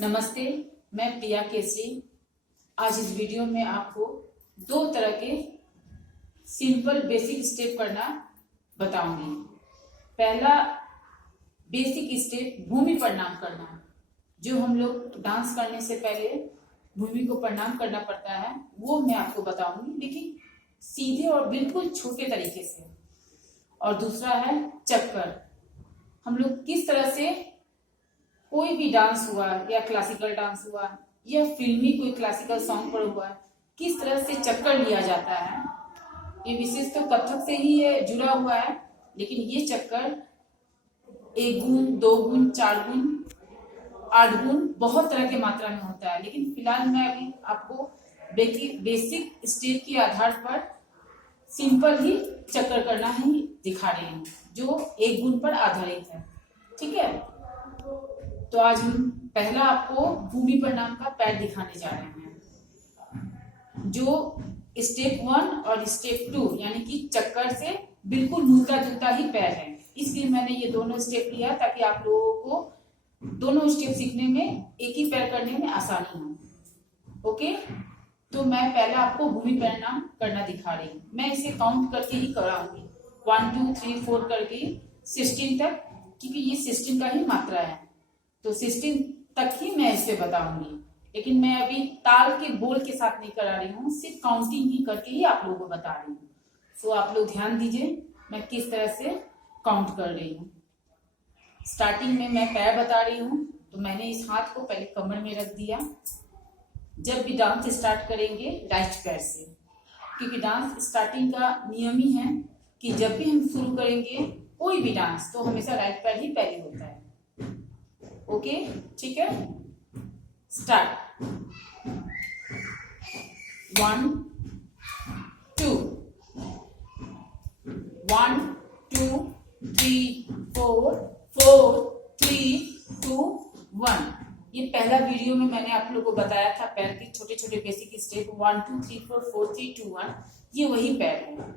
नमस्ते, मैं प्रिया केसरी। आज इस वीडियो में आपको दो तरह के सिंपल बेसिक स्टेप करना बताऊंगी। पहला बेसिक स्टेप भूमि प्रणाम करना, जो हम लोग डांस करने से पहले भूमि को प्रणाम करना पड़ता है, वो मैं आपको बताऊंगी, लेकिन सीधे और बिल्कुल छोटे तरीके से। और दूसरा है चक्कर। हम लोग किस तरह से कोई भी डांस हुआ या क्लासिकल डांस हुआ या फिल्मी कोई क्लासिकल सॉन्ग पर हुआ, किस तरह से चक्कर लिया जाता है। ये विशेष तो कथक से ही ये जुड़ा हुआ है, लेकिन ये चक्कर 1 गुण, 2 गुण, 4 गुण, 8 गुण बहुत तरह के मात्रा में होता है। लेकिन फिलहाल मैं अभी आपको बेसिक स्टेप के आधार पर सिंपल ही चक्कर करना ही दिखा रही हूँ, जो 1 गुण पर आधारित है। ठीक है, तो आज हम पहला आपको भूमि प्रणाम का पैर दिखाने जा रहे हैं, जो स्टेप 1 और स्टेप 2 यानी कि चक्कर से बिल्कुल मिलता जुलता ही पैर है। इसलिए मैंने ये दोनों स्टेप लिया ताकि आप लोगों को दोनों स्टेप सीखने में, एक ही पैर करने में आसानी हो। ओके, तो मैं पहले आपको भूमि प्रणाम करना दिखा रही हूँ। मैं इसे काउंट करके ही कराऊंगी, 1 2 3 4 करके 16 तक, क्योंकि ये 16 का ही मात्रा है, तो 16 तक ही मैं इसे बताऊंगी। लेकिन मैं अभी ताल के बोल के साथ नहीं करा रही हूँ, सिर्फ काउंटिंग ही करके ही आप लोगों को बता रही हूँ। सो आप लोग ध्यान दीजिए मैं किस तरह से काउंट कर रही हूँ। स्टार्टिंग में मैं पैर बता रही हूँ, तो मैंने इस हाथ को पहले कमर में रख दिया। जब भी डांस स्टार्ट करेंगे राइट पैर से, क्योंकि डांस स्टार्टिंग का नियम ही है कि जब भी हम शुरू करेंगे कोई भी डांस, तो हमेशा राइट पैर ही पहले होता है। ओके, ठीक है, स्टार्ट। 1 2 1 2 3 4 4 3 2 1। ये पहला वीडियो में मैंने आप लोगों को बताया था पैर के छोटे छोटे बेसिक स्टेप 1 2 3 4 4 3 2 1। ये वही पैर है।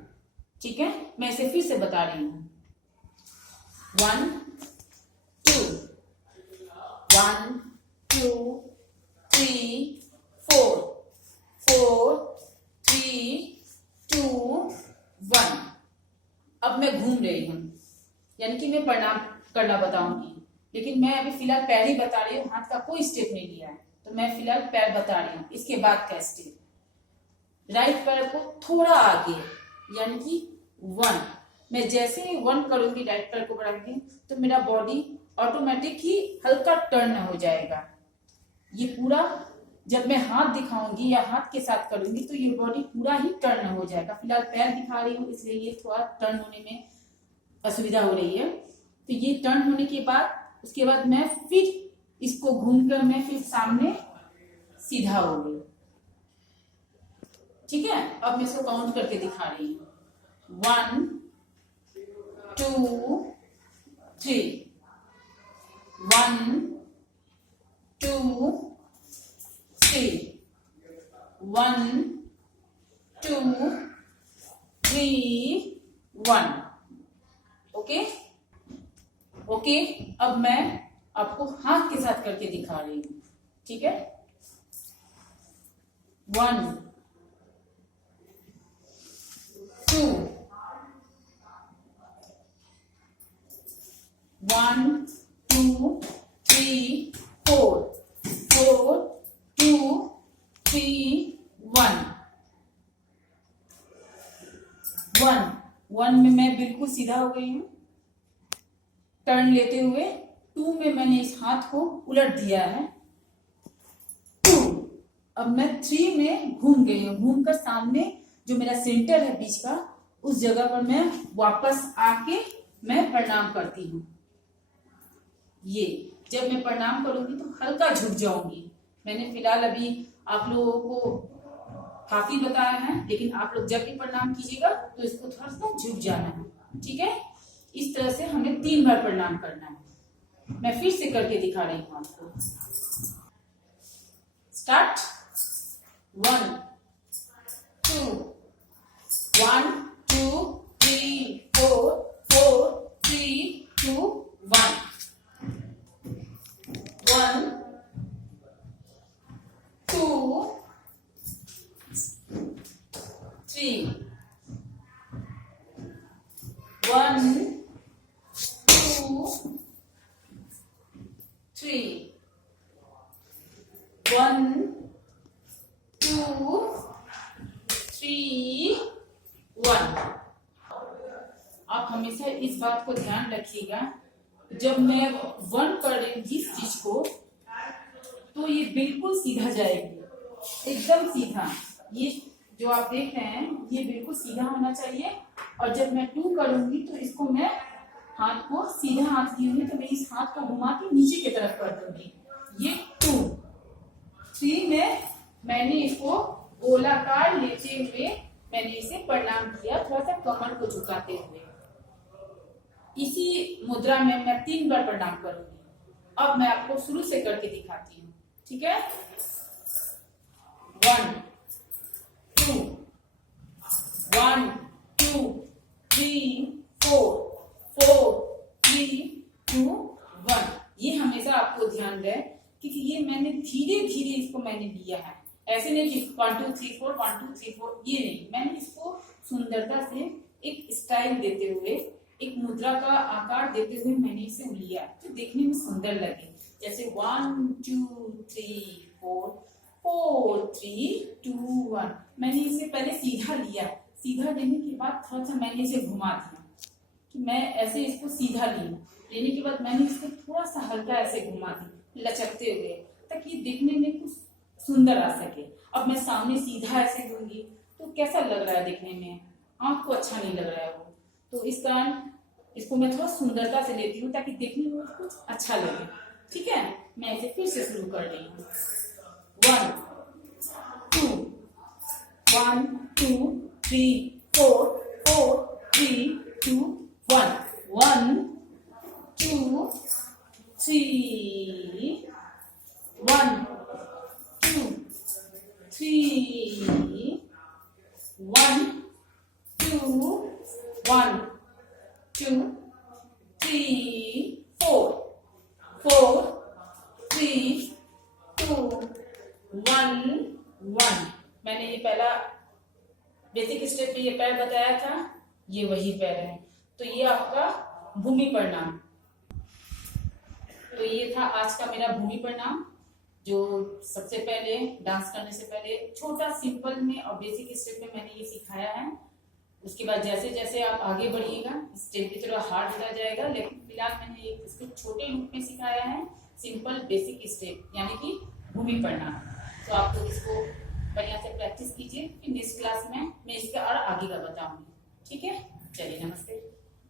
ठीक है, मैं इसे फिर से बता रही हूँ। 1 2 1 2 3 4 4 3 2 1। अब मैं घूम रही हूँ, यानी कि मैं प्रणाम करना बताऊंगी, लेकिन मैं अभी फिलहाल पैर ही बता रही हूँ, हाथ का कोई स्टेप नहीं लिया है। तो मैं फिलहाल पैर बता रही हूँ। इसके बाद का स्टेप, राइट पैर को थोड़ा आगे, यानी कि 1। मैं जैसे ही 1 करूंगी, राइट पैर को बढ़ाऊंगी, तो मेरा बॉडी ऑटोमेटिक ही हल्का टर्न हो जाएगा। ये पूरा जब मैं हाथ दिखाऊंगी या हाथ के साथ करूंगी, तो ये बॉडी पूरा ही टर्न हो जाएगा। फिलहाल पैर दिखा रही हूँ, इसलिए ये थोड़ा टर्न होने में असुविधा हो रही है। तो ये टर्न होने के बाद, उसके बाद मैं फिर इसको घूमकर मैं फिर सामने सीधा हो गई। ठीक है, अब मैं इसको काउंट करके दिखा रही हूँ। 1 2 3 1 2 3 1 2 3 1। ओके ओके, अब मैं आपको हाथ के साथ करके दिखा रही हूँ। ठीक है, 1 2 1 2 3 4 4 2 3 1 1 में मैं बिल्कुल सीधा हो गई हूँ टर्न लेते हुए। 2 में मैंने इस हाथ को उलट दिया है, 2। अब मैं 3 में घूम गई हूँ, घूमकर सामने जो मेरा सेंटर है बीच का, उस जगह पर मैं वापस आके मैं प्रणाम करती हूँ। ये जब मैं प्रणाम करूंगी तो हल्का झुक जाऊंगी। मैंने फिलहाल अभी आप लोगों को काफी बताया है, लेकिन आप लोग जब भी प्रणाम कीजिएगा तो इसको थोड़ा सा झुक जाना है। ठीक है, इस तरह से हमें 3 बार प्रणाम करना है। मैं फिर से करके दिखा रही हूँ आपको। स्टार्ट। 1 2 1 2 3 4 4 3 2 1 1 3 1 2 3 1। आप हमेशा इस बात को ध्यान रखिएगा, जब मैं 1 कर रही हूँ जिस चीज को, तो ये बिल्कुल सीधा जाएगी, एकदम सीधा। ये जो आप देख रहे हैं ये बिल्कुल सीधा होना चाहिए। और जब मैं 2 करूंगी तो इसको मैं हाथ को सीधा हाथ की हुई, तो मैं इस हाथ को घुमा के नीचे की तरफ कर दूंगी। ये 2। 3 में मैंने इसको गोलाकार लेते हुए मैंने इसे प्रणाम किया, थोड़ा सा कमर को झुकाते हुए। इसी मुद्रा में मैं 3 बार प्रणाम करूंगी। अब मैं आपको शुरू से करके दिखाती हूँ, ठीक है। 1 2 1 2 3 4 4 3 2 1। ये हमेशा आपको ध्यान रहे, क्योंकि ये मैंने धीरे धीरे इसको मैंने लिया है। ऐसे नहीं कि 1 2 3 4 1 2 3 4, ये नहीं। मैंने इसको सुंदरता से एक स्टाइल देते हुए, एक मुद्रा का आकार देते हुए मैंने इसे लिया, जो देखने में सुंदर लगे। जैसे 1 2 3 4 4 3 2 1। मैंने इसे पहले सीधा लिया, सीधा लेने के बाद थोड़ा सा मैंने इसे घुमा दिया, कि मैं ऐसे इसको सीधा लेने के बाद मैंने इसको थोड़ा सा हल्का ऐसे घुमा दी, लचकते हुए, ताकि देखने में कुछ सुंदर आ सके। अब मैं सामने सीधा ऐसे लूंगी तो कैसा लग रहा है देखने में, आंख को अच्छा नहीं लग रहा है वो। तो इस कारण इसको मैं थोड़ा सुंदरता से लेती हूँ, ताकि देखने में कुछ अच्छा लगे, ठीक है। मैं इसे फिर से शुरू कर रही हूँ। 1 2 1 2 3 4 4 3 2 1 1 2 3 1 2 3 1 2 1 2 3 4 4 3 2 1 1। मैंने ये पहला बेसिक स्टेप में ये पैर बताया था, ये वही पैर है। तो ये आपका भूमि प्रणाम। तो ये था आज का मेरा भूमि प्रणाम, जो सबसे पहले डांस करने से पहले छोटा सिंपल में और बेसिक स्टेप में मैंने ये सिखाया है। उसके बाद जैसे जैसे आप आगे बढ़िएगा स्टेप की तरह हार्ड होता जाएगा, लेकिन फिलहाल मैंने इसको छोटे रूप में सिखाया है, सिंपल बेसिक स्टेप, यानी कि भूमि प्रणाम। तो आप लोग इसको बढ़िया से प्रैक्टिस कीजिए, फिर नेक्स्ट क्लास में मैं इसका और आगे का बताऊंगी, ठीक है। चलिए, नमस्ते।